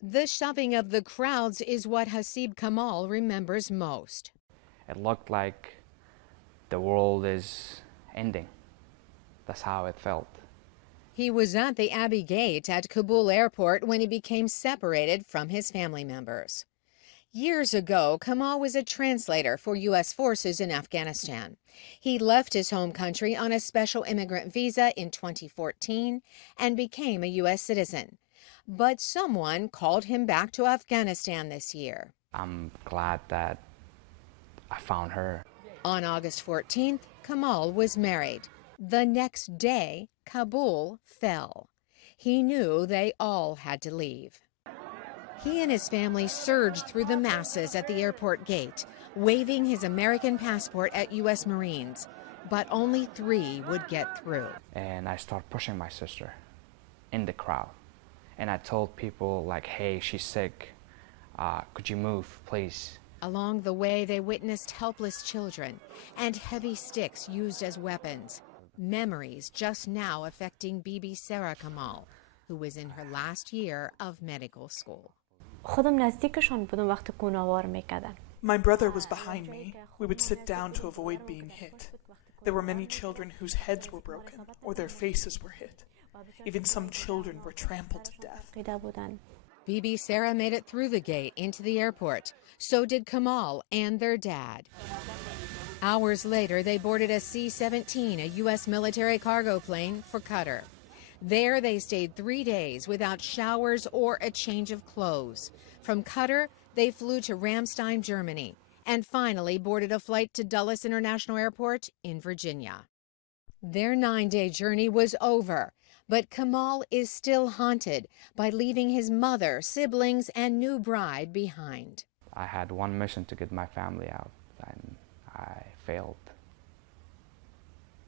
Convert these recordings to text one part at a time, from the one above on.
The shoving of the crowds is what Haseeb Kamal remembers most. It looked like the world is ending. That's how it felt. He was at the Abbey Gate at Kabul airport when he became separated from his family members. Years ago, Kamal was a translator for U.S. forces in Afghanistan. He left his home country on a special immigrant visa in 2014 and became a U.S. citizen. But someone called him back to Afghanistan this year. I'm glad that I found her. On August 14th, Kamal was married. The next day, Kabul fell. He knew they all had to leave. He and his family surged through the masses at the airport gate, waving his American passport at U.S. Marines. But only 3 would get through. And I started pushing my sister in the crowd. And I told people like, hey, she's sick. Could you move, please? Along the way, they witnessed helpless children and heavy sticks used as weapons. Memories just now affecting Bibi Sarah Kamal, who was in her last year of medical school. My brother was behind me. We would sit down to avoid being hit. There were many children whose heads were broken or their faces were hit. Even some children were trampled to death. Bibi Sarah made it through the gate into the airport. So did Kamal and their dad. Hours later, they boarded a C-17, a U.S. military cargo plane, for Qatar. There, they stayed 3 days without showers or a change of clothes. From Qatar, they flew to Ramstein, Germany, and finally boarded a flight to Dulles International Airport in Virginia. Their 9-day journey was over, but Kamal is still haunted by leaving his mother, siblings, and new bride behind. I had one mission to get my family out, and I failed.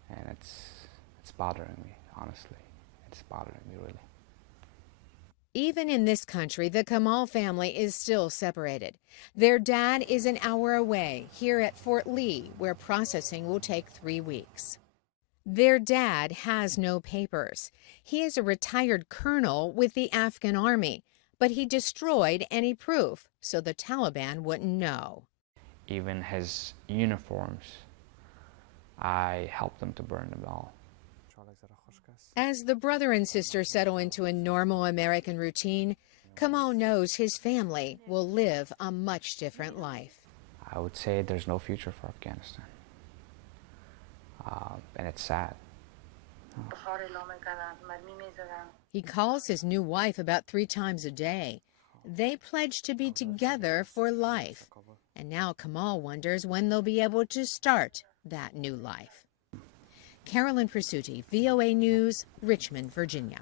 And it's bothering me, honestly. It's bothering me, really. Even in this country, the Kamal family is still separated. Their dad is an hour away, here at Fort Lee, where processing will take 3 weeks. Their dad has no papers. He is a retired colonel with the Afghan army, but he destroyed any proof so the Taliban wouldn't know. Even his uniforms, I helped them to burn them all. As the brother and sister settle into a normal American routine, Kamal knows his family will live a much different life. I would say there's no future for Afghanistan. And it's sad. He calls his new wife about 3 times a day. They pledge to be together for life. And now Kamal wonders when they'll be able to start that new life. Carolyn Presutti, VOA News, Richmond, Virginia.